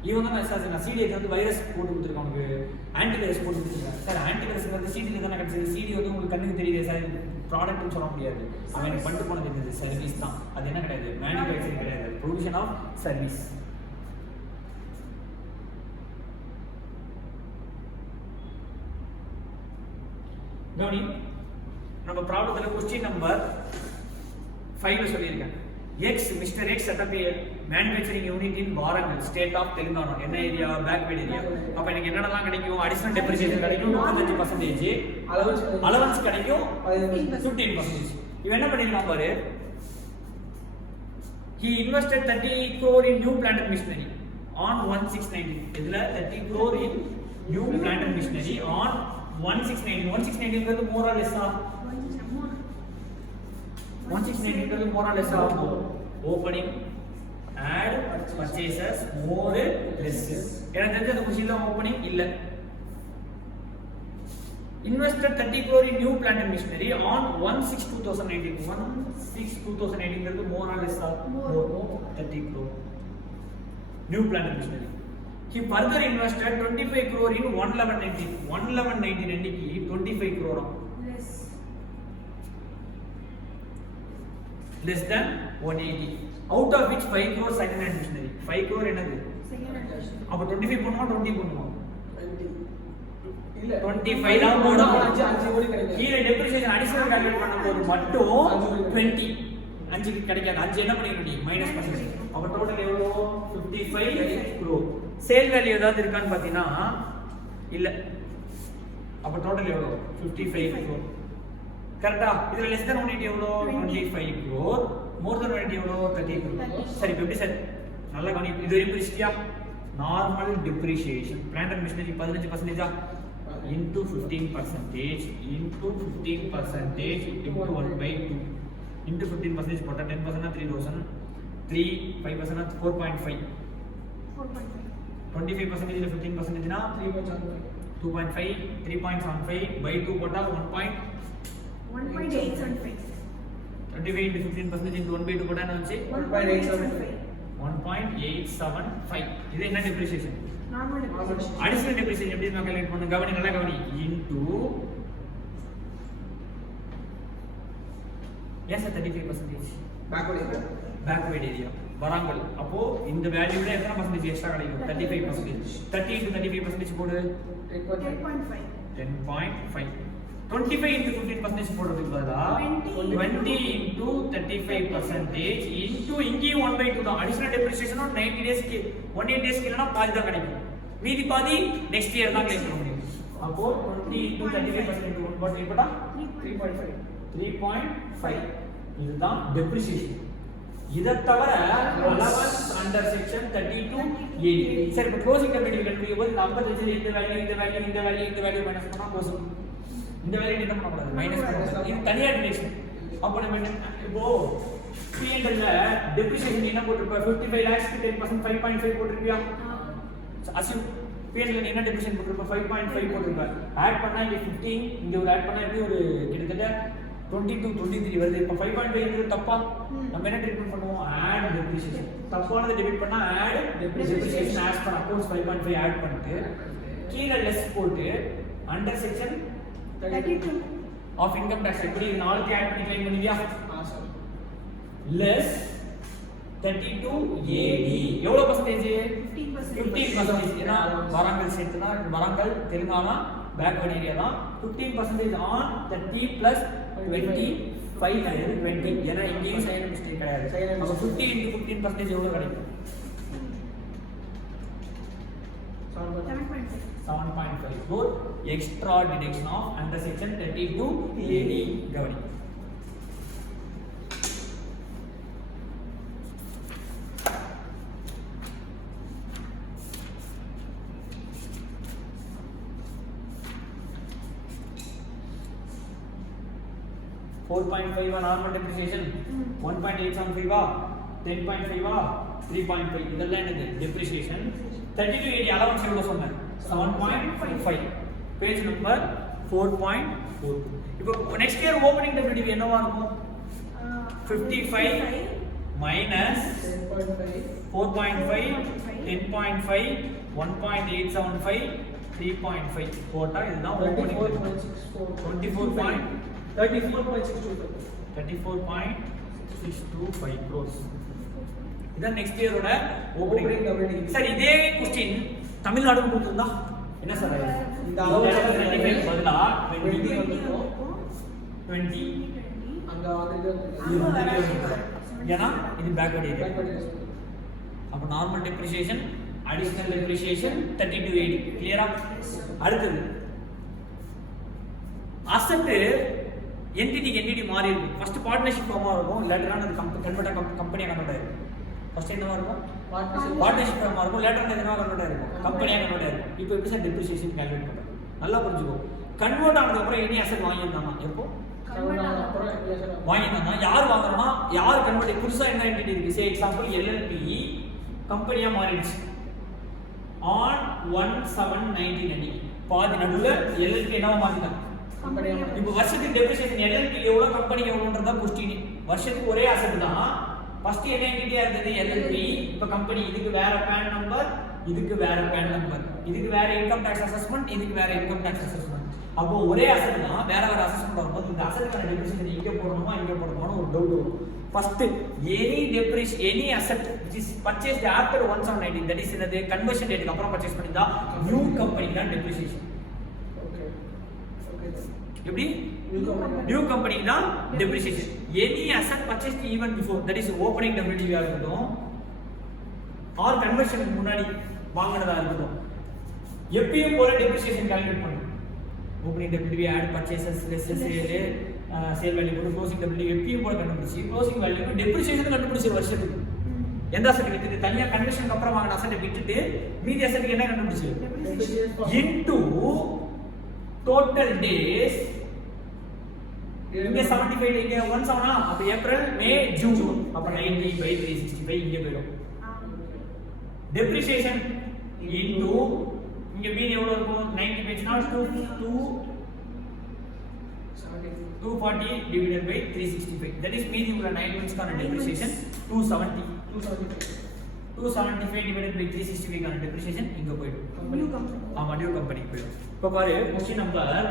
இவங்க தான் எஸ்ஆர்சி நான் சிடி வந்து வைரஸ் போட்டு கொடுத்துருக்கேன், உங்களுக்கு ஆன்டி வைரஸ் போட்டு கொடுத்துருக்கேன் சார். ஆன்டி வைரஸ்ங்கிறது சிடியில் தானே கிடைச்சது, சிடி வந்து உங்களுக்கு கண்ணுக்கு தெரியுது சார், ப்ராடக்ட்னு சொல்ல முடியாது. அவன் எனக்கு பண்ணிட்டு போனது தெரிஞ்சது சர்வீஸ் தான், அது என்ன கிடையாது, மேனுஃபேக்சரிங் கிடையாது, ப்ரொவிஷன் ஆஃப் சர்வீஸ். கவனி, நம்ம ப்ராப்ளத்தில் கொஸ்டின் நம்பர் 5 சொல்லியிருக்கேன். X mister X setup manufacturing unit in Warangal, state of Telangana. என்ன ஏரியா? Backward area. அப்போ எனக்கு என்னென்னலாம் கிடைக்கும்? அடிஷனல் டெப்ரிசியேஷன் கிடைக்கும் 35%, அலவன்ஸ் கிடைக்கும் 15%. இவன் என்ன பண்ணிருக்கான் பாரு, he invested 30 crore in new plant and machinery on 1690. இதுல 30 crore in new plant and machinery on 1690. 1690ங்கிறது more or less ah 1690ங்கிறது more or less ah opening add purchases more less. எனக்கு தெரிஞ்ச அந்த கொஸ்டின்ல ஓபனிங் இல்ல. invested 30 crore in new plant and machinery on 1/6/2019. 1/6/2019 ங்கிறது more or less ah 30 crore new plant and machinery. He further invested 25 crore in 1/11/19. 1/11/19 அன்னைக்கு 25 crore less than 180, out of which 5 crore second hand machinery. 5 crore என்னது? அப்ப 25 பண்ணுமா 20 பண்ணுமா? 20 இல்ல 25 தான் போடும். 5 கோடி கிடைக்கும். கீழ டெப்ரிசியேஷன் அடிஷனல் கால்குலேட் பண்ணும்போது மட்டும் 20 5 கிடைக்காது. 5 என்ன பண்ணிருக்கீங்க? மைனஸ் பண்ணுங்க. அப்ப டோட்டல் எவ்வளவு? 55 crore. சேல் வேல்யூ ஏதாவது இருக்கான்னு பாத்தீங்கன்னா இல்ல. அப்ப டோட்டல் எவ்வளவு? 55 crore. கரெக்ட்டா? இதுல less than 180 எவ்வளவு? 25 crore. more than 180 எவ்வளவு? 30 crore. சரி இப்ப எப்படி சார்? நல்லா கவனி. இது வரைக்கும் புரிஞ்சிட்டியா? Normal depreciation plant and machinery 15% into 15% into 15% into 1/2 into 15% போட்டா 10% னா 3000, 3 5% னா 4.5, 25% ல 15% னா 3.75, 2.5, 3.75 by 2 போட்டா 1.875. 25 into 15% into 1/2 போட்டா என்ன வந்துச்சு? 1.875. 1.875. இது என்ன depreciation? Normal depreciation. Additional depreciation எப்படி நம்ம கால்குலேட் பண்ணனும்? கவனி, நல்லா கவனி. into yes 35% backward area Warangal. அப்போ இந்த வேல்யூ விட எத்தனை பர்சன்டேஜ் எக்ஸ்ட்ரா கிடைக்கும்? 35%. 30 into 35% போடு 10.5. 10.5. 25 into 15% போடுறதுக்கு பதிலா 20 into 35% into இங்கேயும் 1/2 தான். அடிஷனல் டெப்ரிசியேஷன் 90 டேஸ்க்கு 18 டேஸ்க்கு இல்லனா பாதி தான் கிடைக்கும். மீதி பாதி நெக்ஸ்ட் இயர் தான் கிளைம் பண்ண முடியும். அப்போ 20 into 35% into 1/8 போட்டா 3.5. 3.5. இதுதான் டெப்ரிசியேஷன். இத தவிர அலவன்ஸ் அண்டர் செக்ஷன் 32A. சரி இப்போ க்ளோசிங் கமிட்டி கண்டுபிடிக்கும் போது 55 இந்த வேல்யூ இந்த வேல்யூ இந்த வேல்யூ இந்த வேல்யூ மைனஸ் பண்ணா க்ளோசிங். இந்த வேல்யூ என்ன பண்ண கூடாது? மைனஸ் பண்ணக்கூடாது. இது தனியா டிடக்ஷன். அப்போ நம்ம இப்போ P&L ல டெப்ரிசியேஷன் என்ன போட்டுருப்பா? 55 lakhs க்கு 10% 5.5 போட்டுருப்பியா? அசியூம் P&L ல என்ன டெப்ரிசியேஷன் போட்டுருப்பா? 5.5 போட்டுருப்பா. ஆட் பண்ணா இங்க 15, இங்க ஒரு ஆட் பண்ணா எப்படி ஒரு கிட்டத்தட்ட 22 23 வருது. இப்போ 5.5 தப்பா? நம்ம என்ன ட்ரீட்மெண்ட் பண்ணுவோம்? Add depreciation. தப்பானது டெபிட் பண்ணா ஆட் டெப்ரிசியேஷன் ஆட் பண்ண அக்கவுண்ட்ஸ் 5.5 ஆட் பண்ணிட்டு கீழ லெஸ் போட்டு under section 32 of income tax எப்படி நாளைக்கு ஆட் பண்ணி க்ளைம் பண்ணுவியா? சார் லெஸ் 32AD எவ்வளவு பர்சன்டேஜ்? 15%. ஏன்னா வராங்கல் சேர்த்துனா வராங்கல் தெலுங்கானா பேக்வர்ட் ஏரியா தான். 15% ஆன் 30 plus 25 20. ஏன்னா இங்கேயும் சைன் மிஸ்டேக் கிடையாது. அப்போ 50 into 15% எவ்வளவு கிடைக்கும்? 7.5. 7.5 crore extra deduction of under section 32AD. கவனி. $4.5 normal depreciation, 1.875 10.5 3.5 இதெல்லாம் என்னது depreciation 3280 allowance எவ்வளவு சொன்னேன் 7.5 பேஜ் நம்பர் 4.4 இப்போ நெக்ஸ்ட் இயர் ஓபனிங் WDV என்னவா இருக்கும் 55 minus 4.5 10.5 1.875 3.5 போட்டா இதுதான் ஓபனிங் 34.625 crores இதான் நெக்ஸ்ட் இயரோட ஓபனிங் WDV சார் இதே क्वेश्चन தமிழ்நாடுக்கு கொடுத்திருந்தா என்ன சார் இந்த 35 பதிலா 20 அங்க வந்து ஏன்னா இது பேக்வர்ட் ஏரியா அப்ப நார்மல் டெப்ரிசியேஷன் அடிஷனல் டெப்ரிசியேஷன் 3280 கிளியரா அடுத்தது அசெட் என்டிட்டி மாறி இருக்கும் ஃபர்ஸ்ட் பார்ட்னர்ஷிப் ஃபார்மா இருக்கும் லேட்டரான அது கம்பெனியா கன்வெர்ட் ஆயிருக்கும் ஃபர்ஸ்ட் என்னவா இருக்கும் பார்ட்னர்ஷிப் ஃபார்மா இருக்கும் லேட்டரான என்னவா கன்வெர்ட் ஆயிருக்கும் கம்பெனியா கன்வெர்ட் ஆயிருக்கும் இப்போ எப்படி சார் டெப்ரிசியேஷன் கால்குலேட் பண்றது நல்லா புரிஞ்சுக்கோ கன்வெர்ட் ஆனதுக்கு அப்புறம் எனி அசெட் வாங்கியிருந்தாங்க எப்போ வாங்கிட்டாங்க யார் வாங்குறோம்னா யார் கன்வெர்ட் புதுசா என்ன என்டிட்டி இருக்கு சே எக்ஸாம்பிள் எல்எல்பி கம்பெனியா மாறிடுச்சு ஆன் 1790 பாதி நடுவுல எல்எல்பி என்னவா மாத்திட்டாங்க இப்போ வருஷத்துக்கு டெப்ரிசியேஷன் எல்எல்பி எவ்வளவு கம்பெனி எவ்வளவுன்றதா क्वेश्चन வருஷத்துக்கு ஒரே அசெட் தான் ஃபர்ஸ்ட் என்ன என்டிட்டியா இருந்தது எல்எல்பி இப்போ கம்பெனி இதுக்கு வேற பேன் நம்பர் இதுக்கு வேற பேன் நம்பர் இதுக்கு வேற இன்கம் டாக்ஸ் அசஸ்மென்ட் இதுக்கு வேற இன்கம் டாக்ஸ் அசஸ்மென்ட் அப்போ ஒரே அசெட் தான் வேற அசஸ்மென்ட் வரும்போது இந்த அசெட்கான டெப்ரிசியேஷன் இங்க போடணுமா இங்க போடணுமான்னு ஒரு டவுட் வரும் first any asset which is purchased after 1790 that is என்னது கன்வர்ஷன் டேட்டுக்கு அப்புறம் பர்சேஸ் பண்ணிட்டா நியூ கம்பெனி தான் டெப்ரிசியேஷன் எப்படி நியூ கம்பெனி தான் depreciation any asset purchased even before that is opening WDV ஆ இருக்கட்டும் ஆர் கன்வர்ஷனுக்கு முன்னாடி வாங்குனதா இருக்கட்டும் எப்பயும் போல டெப்ரிசியேஷன் கால்குலேட் பண்ணுங்க opening WDV add purchases less sale value போட்டு closing WDV எப்பயும் போல கண்டுபிடிச்சி closing value டெப்ரிசியேஷன் கண்டுபிடிச்சி வருஷத்துக்கு எந்த அசெட் வித்துட்டு தனியா கன்வர்ஷனுக்கு அப்புறம் வாங்குன அசெட் விட்டுட்டு மீதி அசெட்க்கு என்ன கண்டுபிடிச்சி into total days இங்க 75 இங்க 17 அப்ப ஏப்ரல் மே ஜூன் அப்ப 90 by 365 இங்க போய்டும் டெப்ரிசியேஷன் into இங்க மீதி எவ்வளவு இருக்கும் 90 பேஜ்னா 240 divided by 365 that is மீதி உள்ள 9 months கான depreciation 275 divided by 365 கான depreciation இங்க போய்டும் நியூ கம்பெனி ஆமா நியூ கம்பெனி போய்டும் இப்போ பாரு क्वेश्चन நம்பர்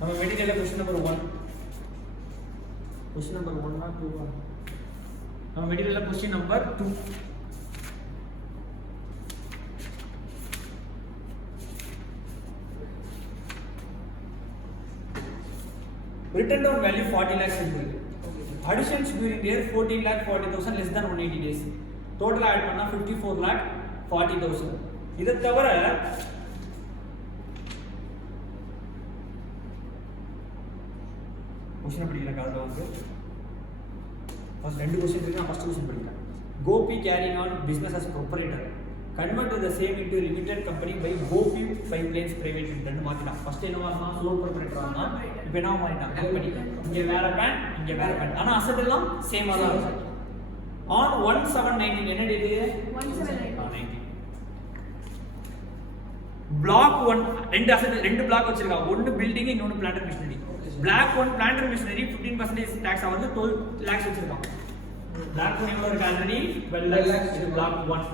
நம்ம மெட்டீரியல்ல क्वेश्चन நம்பர் 1 क्वेश्चन நம்பர் 1 ना 2 நம்ம மெட்டீரியல்ல question number 2 written down value 40 lakhs இருக்கு additions during the year 14 lakh 40,000 less than 180 days total add பண்ணா 54 lakh 40,000 இத தவிர क्वेश्चन படிக்கிற காதுல வந்து ஃபர்ஸ்ட் ரெண்டு क्वेश्चन இருக்கு நான் ஃபர்ஸ்ட் क्वेश्चन படிக்கிறேன் Gopi carrying on business as proprietor convert the same into limited company by Gopi Pipelines Private Limited மாத்திட்டான் ஃபர்ஸ்ட் என்னவா இருந்தா சோல் ப்ரொப்ரைட்டரா இருந்தா இப்போ என்னவா மாறிட்டான் கம்பெனி இங்க வேற பேன் இங்க வேற பேன் ஆனா அசெட் எல்லாம் சேமா தான் இருக்கு on 1790 என்ன டேட் 1790 பிளாக் 1 ரெண்டு அசெட் ரெண்டு பிளாக் வச்சிருக்காங்க ஒன்னு பில்டிங் இன்னொன்னு plant and machinery block 1 plant and machinery 15% tax வந்து 12 lakhs வச்சிருக்காங்க பிளாக் 1 எவ்வளவு இருக்கு ஆல்ரெடி 12 lakhs இது பிளாக் 1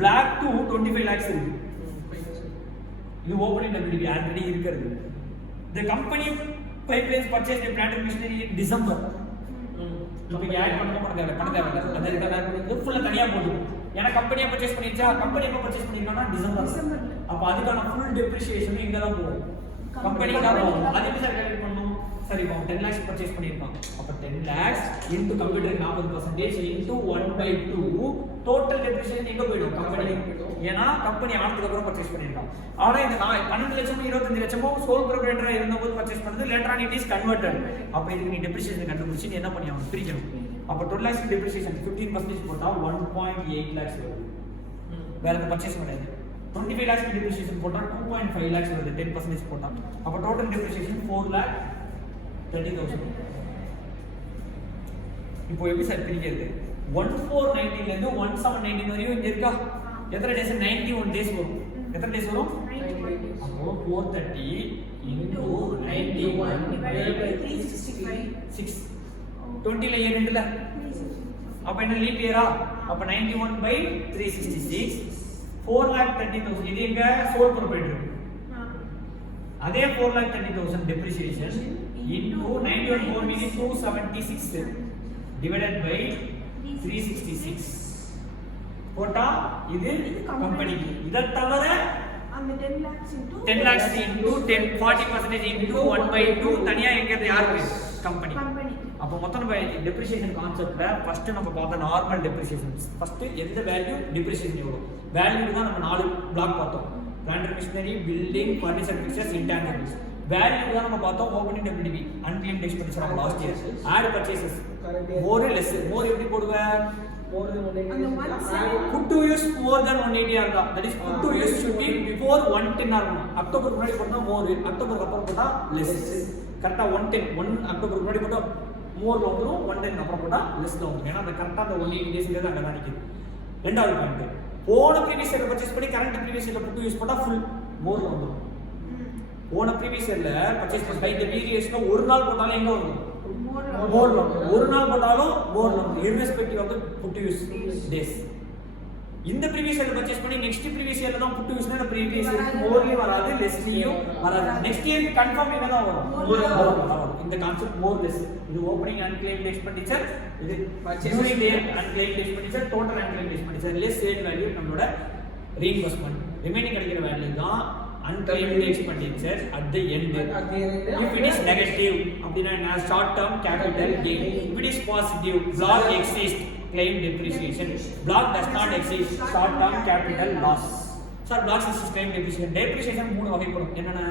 பிளாக் 2 25 lakhs இருக்கு இது ஓபனிங் WDV ஆல்ரெடி இருக்குது the company pipelines purchased a plant and machinery in December இப்போ ஆட் பண்ண தேவையில்லை அந்த இதுக்கு ஃபுல்லா தனியா போடுவோம் ஏன்னா கம்பெனியா பர்ச்சேஸ் பண்ணிச்சா கம்பெனி எப்ப பர்ச்சேஸ் பண்ணிருக்கானா டிசம்பர் அப்ப அதுக்கான ஃபுல் டெப்ரிசியேஷன் இங்க தான் போகும் கம்பெனிக்கு தான் போகும் அது எப்படி சார் கால்குலேட் பண்ணனும் சரி இப்போ 10 lakhs பர்ச்சேஸ் பண்ணிருக்கான் அப்ப 10 lakhs into computer 40% into 1/2 total depreciation எங்க போய்டும் கம்பெனி ஏன்னா கம்பெனி ஆனதுக்கு அப்புறம் பர்ச்சேஸ் பண்ணிருக்கான் ஆனா இந்த 12 லட்சமோ 25 லட்சமோ சோல் ப்ரொப்ரைட்டரா இருந்தபோது பர்ச்சேஸ் பண்ணது later on it is converted அப்ப இதுக்கு நீ டெப்ரிசியேஷன் கண்டுபிடிச்சு நீ என்ன பண்ணியாகணும் பிரிக்கணும் அப்ப 12 lakhs டெப்ரிசியேஷன் 15% போட்டா 1.8 lakhs வருது வேற எந்த பர்ச்சேஸ் பண்ணாது 25 lakhs டெப்ரிசியேஷன் போட்டா 2.5 lakhs வருது 10% போட்டா அப்ப டோட்டல் டெப்ரிசியேஷன் 4 lakh 30,000 இப்போ எப்படி சார் பிரிக்கிறது 1419 ல இருந்து 1719 வரையும் இங்க இருக்கா எத்தனை டேஸ் 91 டேஸ் வரும் எத்தனை டேஸ் வரும் 91 days. அப்போ 430 into 91 divided by 365. 6 20 ல இயர் ரெண்டுல அப்ப என்ன லீப் இயரா அப்ப 91 by 366 4,30,000 இது எங்க சோல் ப்ரொப்ரைட்டர் அதே 4,30,000 depreciation into 91 4 means 276 divided by 366 போட்டா இது கம்பெனிக்கு இத தவிர அந்த 10 lakhs into 10 lakhs into 10 40% into 1 by 2 தனியா எங்கிறது யாருக்கு கம்பெனி அப்ப மொத்தம் நம்ம டெப்ரிசியேஷன் கான்செப்ட்ல ஃபர்ஸ்ட் நம்ம பார்த்த நார்மல் டெப்ரிசியேஷன் ஃபர்ஸ்ட் எந்த வேல்யூ டெப்ரிசியேஷன் எவ்வளவு வேல்யூ தான் நம்ம நாலு பிளாக் பார்த்தோம் plant machinery building furniture fixtures intangibles value தான் நம்ம பார்த்தோம் ஓபனிங் டபிள்யூடிபி அன்கிளைம்ட் எக்ஸ்பெண்டிச்சர் நம்ம last year add purchases more less more எப்படி போடுவேன் more than 180 அந்த 17 put to use more than 180 ah that is put to use should be before 110 ஆ இருக்கணும் October முன்னாடி போட்டா மோர் அக்டோபருக்கு அப்புறம் போட்டா லெஸ் கரெக்ட்டா 110 1 அக்டோபர் முன்னாடி போட்டா மோர் வந்துரும் 110 அப்புறம் போட்டா லெஸ்ல வந்துரும் ஏன்னா அந்த கரெக்ட்டா அந்த 180 டேஸ் இங்க அங்க தான் நிக்குது ரெண்டாவது பாயிண்ட் போன ப்ரீவியஸ் இயர்ல பர்சேஸ் பண்ணி கரண்ட் ப்ரீவியஸ் இயர்ல put to use போட்டா ஃபுல் மோர்ல வந்துரும் போன ப்ரீவியஸ் இயர்ல பர்சேஸ் பண்ணி இந்த வேரியேஷன் ஒரு நாள் போட்டாலும் எங்க வரும் மோர்ல ஒரு நாள் போட்டாலும் மோர்ல irrespective of the put to use days இந்த ப்ரீவியஸ் இயர்ல பர்சேஸ் பண்ணி நெக்ஸ்ட் ப்ரீவியஸ் இயர்ல தான் put to use னா ப்ரீவியஸ் இயர் மோர்லயே வராது லெஸ்லயும் வராது நெக்ஸ்ட் இயர் கன்ஃபார்ம் என்ன தான் வரும் மோர் வரும் இந்த கான்செப்ட் மோர் லெஸ் இது ஓபனிங் அன்கிளைம்ட் எக்ஸ்பெண்டிச்சர் இது purchasing day unclaimed expenditure total unclaimed expenditure less sale value நம்மளோட ரீஇன்வெஸ்ட்மென்ட் ரிமைனிங் கிடைக்கிற வேல்யூ தான் unclaimed expenditure at the end. If it is negative, abdina short term capital gain. If it is positive, block exists claim depreciation. Block does not exist short term capital loss. Sir, blocks exist claim depreciation. Depreciation மூணு வகைப்படும். என்னன்னா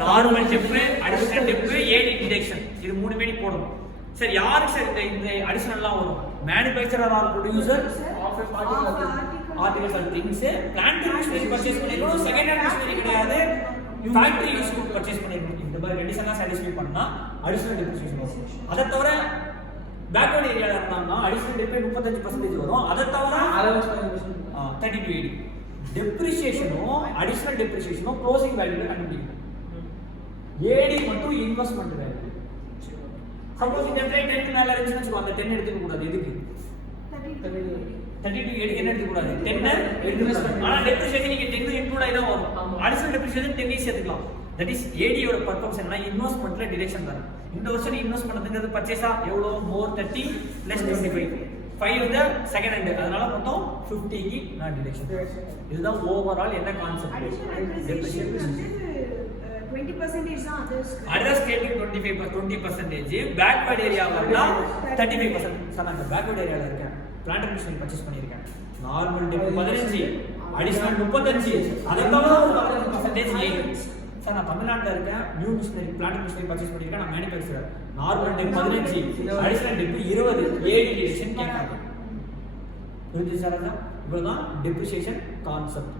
normal Depp, additional Depp, ஏடி deduction. இது மூணு பேடி போடும். Sir யாருக்கு sir இந்த அடிஷனல்லாம் வரும்? Manufacturer or producer of articles and things plant machinery purchase பண்ணிருக்கணும் செகண்ட் ஹேண்ட் மிஷினரி கிடையாது ஃபேக்டரி யூஸ்க்கு பர்சேஸ் பண்ணிருக்கணும் இந்த மாதிரி கண்டிஷன்லாம் சாட்டிஸ்ஃபை பண்ணா அடிஷனல் டெப்ரிசியேஷன் வரும் அதை தவிர பேக்வர்ட் ஏரியால இருந்தாங்கன்னா அடிஷனல் டெப் 35% வரும் அதை தவிர 30 to 80 டெப்ரிசியேஷனும் அடிஷனல் டெப்ரிசியேஷனும் க்ளோசிங் வேல்யூல கண்டுபிடிக்கணும் ஏடி மட்டும் இன்வெஸ்ட்மென்ட் வேல்யூ சப்போஸ் இந்த ட்ரேட் 10 மேல இருந்துச்சுன்னு அந்த 10 எடுத்துக்க கூடாது எதுக்கு 30 to 80 என்ன எடுத்துக்க கூடாது 10 இன்வெஸ்ட்மென்ட் ஆனா டெப்ரிசியேஷன் நீங்க 10 இன்க்ளூட் ஆயிதான் வரும் அடிஷனல் டெப்ரிசியேஷன் 10 சேர்த்துக்கலாம் தட் இஸ் ஏடி யோட பர்பஸ் என்ன இன்வெஸ்ட்மென்ட்ல டிரெக்ஷன் தான் இந்த வருஷம் இன்வெஸ்ட் பண்ணதுங்கிறது பர்ச்சேஸா எவ்வளவு more 30 less 25 5 வந்து செகண்ட் ஹேண்ட் அதனால மொத்தம் 50 க்கு நான் டிரெக்ஷன் இதுதான் ஓவரால் என்ன கான்செப்ட் டெப்ரிசியேஷன் 20% தான் others getting 20% backward area வரல 35% சார் நான் backward area ல இருக்கேன் பிளான்ட் மிஷினரி பர்சேஸ் பண்ணிருக்கேன் நார்மல் டெப் 15 அடிஷனல் 35 அத தவிர 15% சார் நான் தமிழ்நாட்டுல இருக்கேன் new machinery plant machinery purchase பண்ணிருக்கேன் நான் manufacturer normal dep 15 additional dep 20 AD direction கேட்காது புரிஞ்சுச்சா இவ்வளவுதான் டெப்ரிசியேஷன் கான்செப்ட்